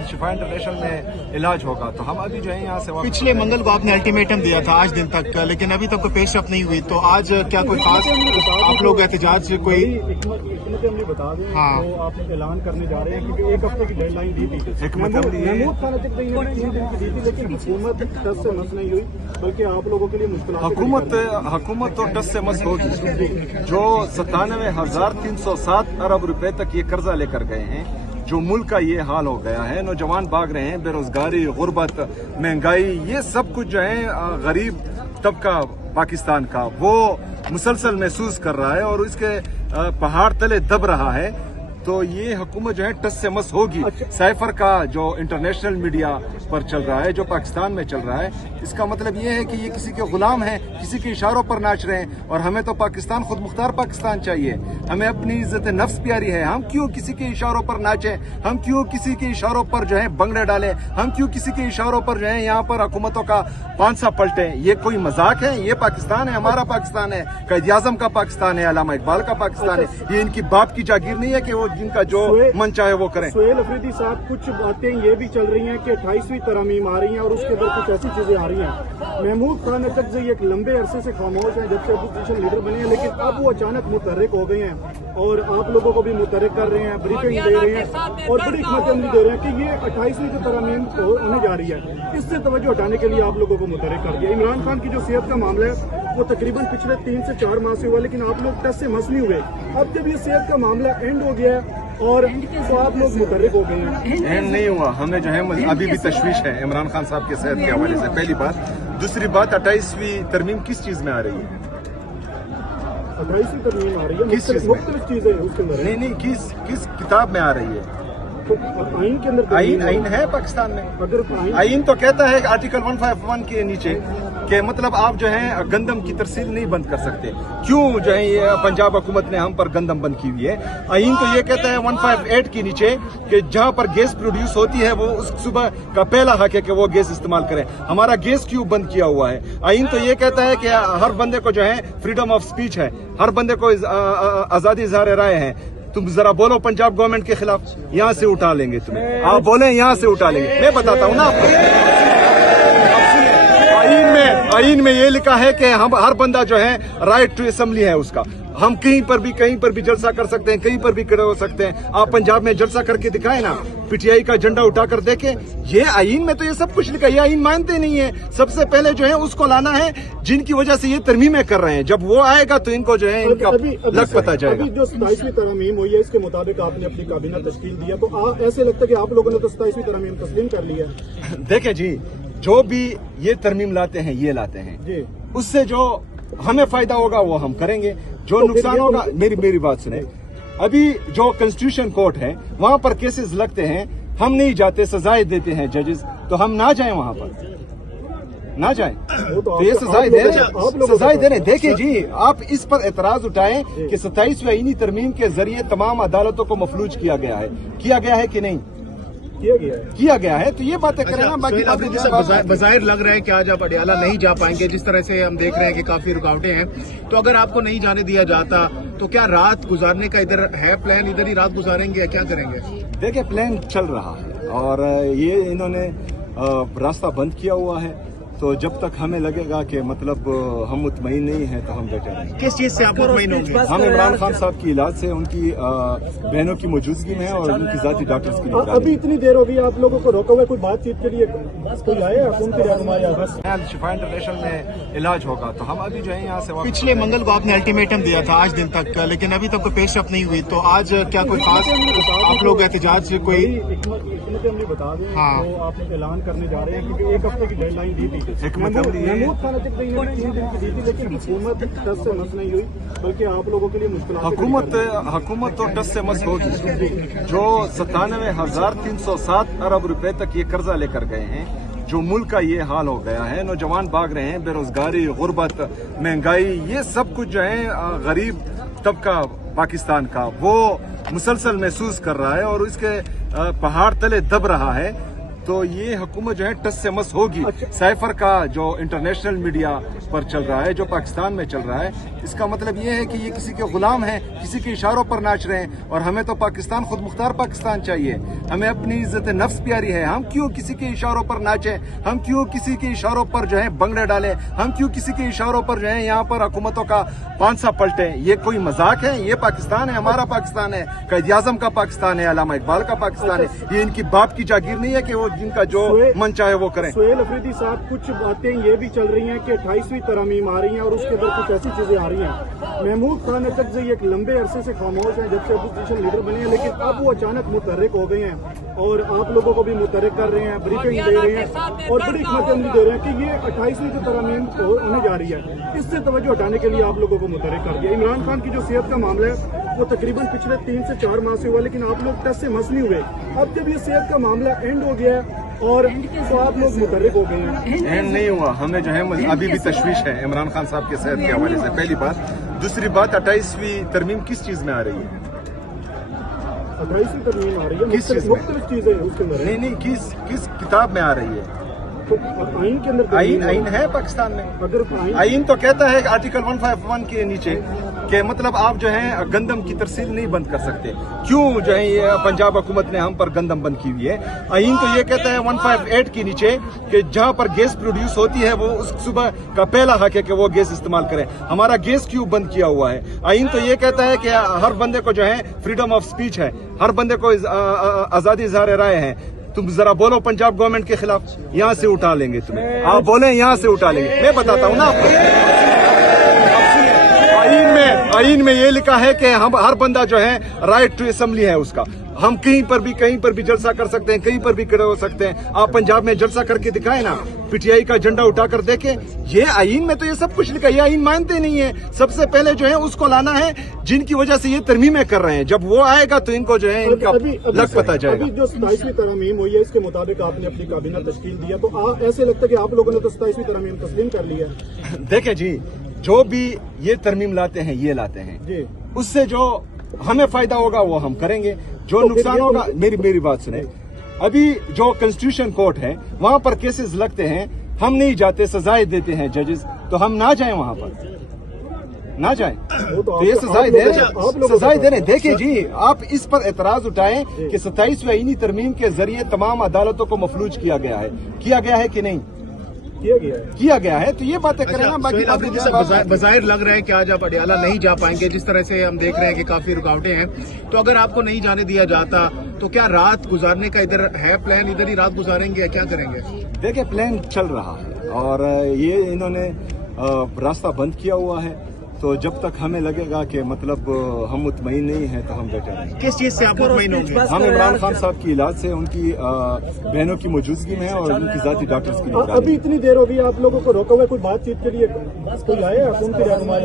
शिफा international में इलाज होगा। तो हम अभी जो है यहाँ से पिछले मंगल को आपने अल्टीमेटम दिया था 8 दिन तक, लेकिन अभी तक कोई पेशरफ नहीं हुई, तो आज क्या कोई खास आप लोग एहतजाज से कोई हमने बता दें तो आप ऐलान करने जा रहे हैं, क्योंकि एक हफ्ते की डेडलाइन दी थी महमूद खान तक 3 दिन की दी थी, लेकिन हुकूमत टस से मस नहीं हुई, बल्कि आप लोगों के लिए मुश्किल हुकूमत तो टस से मस होगी। जो 97,307 अरब रुपए तक ये कर्जा लेकर गए हैं, जो मुल्क का ये हाल हो गया है, नौजवान भाग रहे हैं, बेरोजगारी, गुर्बत, महंगाई, ये सब कुछ जो है गरीब तबका पाकिस्तान का वो मुसलसल महसूस कर रहा है और इसके पहाड़ तले दब रहा है। तो ये हुकूमत जो है टस से मस होगी। साइफर का जो इंटरनेशनल मीडिया पर चल रहा है, जो पाकिस्तान में चल रहा है, इसका मतलब ये है कि ये किसी के गुलाम हैं, किसी के इशारों पर नाच रहे हैं। और हमें तो पाकिस्तान, खुद मुख्तार पाकिस्तान चाहिए। हमें अपनी इज्जत नफ्स प्यारी है। हम क्यों किसी के इशारों पर नाचें? हम क्यों किसी के इशारों पर जो है बंगड़े डालें? हम क्यों किसी के इशारों पर जो है यहाँ पर हुकूमतों का पांसा पलटे? ये कोई मजाक है? ये पाकिस्तान है, हमारा पाकिस्तान है, कायद आज़म का पाकिस्तान है, अल्लामा इकबाल का पाकिस्तान है। ये इनकी बाप की जागीर नहीं है कि वो जिनका जो मन चाहे वो करें। सुहेल अफरीदी साहब, कुछ बातें ये भी चल रही हैं कि 28वीं तरमीम आ रही हैं और उसके अंदर कुछ ऐसी चीजें आ रही हैं। महमूद खान अकरज़ई एक लंबे अरसे से खामोश हैं जब से अपोजिशन लीडर बने हैं, लेकिन अब वो अचानक मुतहर्रिक हो गए हैं और आप लोगों को भी मुतहर्रिक कर रहे हैं, ब्रीफिंग दे रहे हैं और बड़ी हिम्मत दे रहे हैं कि ये 28वीं की तरमीम होने जा रही है। इससे तवज्जो हटाने के लिए आप लोगों को मुतहर्रिक कर दिया। इमरान खान की जो सेहत का मामला है वो तकरीबन पिछले 3 से 4 माह से हुआ, लेकिन आप लोग टस से मस नहीं हुए। अब जब ये सेहत का मामला एंड हो गया है और तो आप लोग मुतहर्रिक हो गए हैं। एंड नहीं हुआ, हमें जो है अभी भी तशवीश है इमरान खान साहब के सेहत के हवाले से, पहली बात। दूसरी बात, 28वीं तरमीम किस चीज में आ रही है? 28वीं तरमीम आ रही है, मुख्तलिफ चीजें उसके अंदर। नहीं, किस किताब में आ रही है? तो आइन के अंदर आइन है पाकिस्तान में। अगर आइन तो कहता है आर्टिकल 151 के नीचे कि मतलब आप जो है गंदम की तरसील नहीं बंद कर सकते। क्यों जो है ये पंजाब हुकूमत ने हम पर गंदम बंद की हुई है? आइन तो ये कहता है 158 के नीचे कि जहां पर गैस प्रोड्यूस होती है वो उस सुबह का पहला हक है कि वो गैस इस्तेमाल करें। हमारा गैस क्यों बंद किया हुआ है? आइन तो ये कहता है कि हर बंदे को जो है फ्रीडम ऑफ स्पीच है, हर बंदे को आजादी इजहार राय है। तुम जरा बोलो पंजाब गवर्नमेंट के खिलाफ, यहाँ से उठा लेंगे तुम्हें। आप बोले यहाँ से उठा लेंगे। मैं बताता हूँ ना आपको, आइन में ये लिखा है कि हम हर बंदा जो है राइट टू असेंबली है उसका। हम कहीं पर भी जलसा कर सकते हैं, कहीं पर भी खड़े हो सकते हैं। आप पंजाब में जलसा करके दिखाए ना, पीटीआई का झंडा उठाकर देखे। ये आइन में तो ये सब कुछ लिखा है। ये आइन मानते नहीं है। सबसे पहले जो है उसको लाना है जिनकी वजह से ये तरमीमें कर रहे हैं। जब वो आएगा तो इनको जो है इनका लग पता जाएगा। अभी जो 27वीं तरमीम हुई है इसके मुताबिक आपने अपनी काबीना तश्कील दिया, तो ऐसे लगता है कि आप लोगों ने तो 27वीं तरमीम तस्लीम कर लिया। देखें जी, जो भी ये तरमीम लाते हैं ये लाते हैं जी, उससे जो हमें फायदा होगा वो हम करेंगे, जो नुकसान होगा। मेरी बात सुने। अभी जो कॉन्स्टिट्यूशन कोर्ट है वहां पर केसेस लगते हैं, हम नहीं जाते, सजाएं देते हैं जजेस, तो हम ना जाएं वहां पर, ना जाएं। तो ये सजाएं दे रहे। देखिए जी, आप इस पर एतराज उठाएं कि 27वीं आईनी तरमीम के जरिए तमाम अदालतों को मफलूज किया गया है कि नहीं किया गया है। तो ये बातें करें ना। बाकी बज़ाहिर लग रहा है कि आज आप अडियाला नहीं जा पाएंगे, जिस तरह से हम देख रहे हैं कि काफी रुकावटें हैं। तो अगर आपको नहीं जाने दिया जाता तो क्या रात गुजारने का इधर है प्लान? इधर ही रात गुजारेंगे या क्या करेंगे? देखिए, प्लान चल रहा है और ये इन्होंने रास्ता बंद किया हुआ है। तो जब तक हमें लगेगा कि मतलब हम मुतमईन नहीं हैं तो हम बैठे रहेंगे। किस चीज से आप मुतमईन होंगे? हम इमरान खान साहब की इलाज से, उनकी बहनों की मौजूदगी में और उनकी जाती डॉक्टर्स की निगरानी। अभी इतनी देर हो गई आप लोगों को रोका हुआ, कोई बातचीत के लिए कोई आए? उनकी रहनुमाई बस शिफा इंटरनेशनल में इलाज होगा। तो हम अभी जो है यहाँ से पिछले मंगल को आपने अल्टीमेटम दिया था 8 दिन तक, लेकिन अभी तक कोई पेशरफ नहीं हुई, तो आज क्या कोई खास आप लोग एहतजाज से कोई हमने बता दें तो आप ऐलान करने जा रहे हैं, क्योंकि एक हफ्ते की डेडलाइन दी थी महमूद खान तक 3 दिन की दी थी, लेकिन हुकूमत टस से मस नहीं हुई, बल्कि आप लोगों के लिए मुश्किल। हुकूमत तो टस से मस होगी। जो 97,307 अरब रुपए तक ये कर्जा लेकर गए हैं, जो मुल्क का ये हाल हो गया है, नौजवान भाग रहे हैं, बेरोजगारी, गुर्बत, महंगाई, ये सब कुछ जो है गरीब तबका पाकिस्तान का वो मुसलसल महसूस कर रहा है और इसके पहाड़ तले दब रहा है। तो ये हुकूमत जो है टस से मस होगी। साइफर का जो इंटरनेशनल मीडिया पर चल रहा है, जो पाकिस्तान में चल रहा है, इसका मतलब ये है कि ये किसी के गुलाम हैं, किसी के इशारों पर नाच रहे हैं। और हमें तो पाकिस्तान, खुद मुख्तार पाकिस्तान चाहिए। हमें अपनी इज्जत नफ्स प्यारी है। हम क्यों किसी के इशारों पर नाचें? हम क्यों किसी के इशारों पर जो है बंगड़े डालें? हम क्यों किसी के इशारों पर जो है यहाँ पर हुकूमतों का पांसा पलटे? ये कोई मजाक है? ये पाकिस्तान है, हमारा पाकिस्तान है, कायद आज़म का पाकिस्तान है, अल्लामा इकबाल का पाकिस्तान है। ये इनकी बाप की जागीर नहीं है कि वो जिनका जो मन चाहे वो करें। सुहेल अफरीदी साहब, कुछ बातें ये भी चल रही हैं कि 28वीं तरमीम आ रही हैं और उसके अंदर कुछ ऐसी चीजें आ रही हैं। महमूद खान अकबरज़ई एक लंबे अरसे से खामोश हैं जब से अपोजिशन लीडर बने हैं, लेकिन अब वो अचानक मुतहर्रिक हो गए हैं और आप लोगों को भी मुतहर्रिक कर रहे हैं, ब्रीफिंग दे रहे हैं और बड़ी हिम्मत दे रहे हैं कि ये 28वीं की तरमीम होने जा रही है। इससे तवज्जो हटाने के लिए आप लोगों को मुतहर्रिक कर दिया। इमरान खान की जो सेहत का मामला है वो तकरीबन पिछले 3 से 4 माह से हुआ, लेकिन आप लोग टस से मस नहीं हुए। अब जब ये सेहत का मामला एंड हो गया है और तो आप लोग मुतहर्रिक हो गए हैं। एंड नहीं हुआ, हमें जो है अभी भी तशवीश है इमरान खान साहब के सेहत के हवाले से, पहली बात। दूसरी बात, 28वीं तरमीम किस चीज में आ रही है? 28वीं तरमीम आ रही है, किस चीज में? मुख्तलिफ चीजें उसके अंदर है। नहीं, किस किताब में आ रही है? तो आइन के अंदर आइन है पाकिस्तान में। अगर आइन तो कहता है आर्टिकल 151 के नीचे कि मतलब आप जो है गंदम की तरसील नहीं बंद कर सकते। क्यों जो है ये पंजाब हुकूमत ने हम पर गंदम बंद की हुई है? आइन तो ये कहता है 158 के नीचे कि जहां पर गैस प्रोड्यूस होती है वो उस सुबह का पहला हक है कि वो गैस इस्तेमाल करें। हमारा गैस क्यों बंद किया हुआ है? आइन तो ये कहता है कि हर बंदे को जो है फ्रीडम ऑफ स्पीच है, हर बंदे को आजादी इज़हार राय है। तुम जरा बोलो पंजाब गवर्नमेंट के खिलाफ, यहाँ से उठा लेंगे तुम्हें। आप बोले यहाँ से उठा लेंगे। मैं बताता हूँ ना आपको। आइन में ये लिखा है कि हम हर बंदा जो है राइट टू असेंबली है उसका। हम कहीं पर भी जलसा कर सकते हैं, कहीं पर भी खड़े हो सकते हैं। आप पंजाब में जलसा करके दिखाए ना, पीटीआई का झंडा उठाकर देखे। ये आइन में तो ये सब कुछ लिखा है। ये आइन मानते नहीं है। सबसे पहले जो है उसको लाना है जिनकी वजह से ये तरमीमें कर रहे हैं। जब वो आएगा तो इनको जो है इनका लग पता जाएगा। अभी जो 27वीं तरमीम हुई है इसके मुताबिक आपने अपनी काबीना तश्कील दिया, तो ऐसे लगता है कि आप लोगों ने तो 27वीं तरमीम तस्लीम कर लिया। देखें जी, जो भी ये तरमीम लाते हैं, ये लाते हैं जी, उससे जो हमें फायदा होगा वो हम करेंगे, जो नुकसान होगा। मेरी बात सुने। अभी जो कॉन्स्टिट्यूशन कोर्ट है वहां पर केसेस लगते हैं, हम नहीं जाते, सजाएं देते हैं जजेस, तो हम ना जाएं वहां पर, ना जाएं। तो ये सजाएं दे रहे हैं। देखिए जी, आप इस पर एतराज उठाएं कि 27वीं आईनी तरमीम के जरिए तमाम अदालतों को मफलूज किया गया है कि नहीं किया गया है। तो ये बातें करें ना। बाकी बज़ाहिर लग रहा है कि आज आप अडियाला नहीं जा पाएंगे, जिस तरह से हम देख रहे हैं कि काफी रुकावटें हैं। तो अगर आपको नहीं जाने दिया जाता तो क्या रात गुजारने का इधर है प्लान? इधर ही रात गुजारेंगे या क्या करेंगे? देखिए, प्लान चल रहा है और ये इन्होंने रास्ता बंद किया हुआ है। तो जब तक हमें लगेगा कि मतलब हम मुतमईन नहीं हैं तो हम बैठे रहेंगे। किस चीज से आप मुतमईन होंगे? हम इमरान खान साहब की इलाज से, उनकी बहनों की मौजूदगी में है और उनकी जाती डॉक्टर्स की। अभी इतनी देर हो गई आप लोगों को रोका हुआ, कोई बातचीत के लिए कोई आया? उनकी रहनुमाई?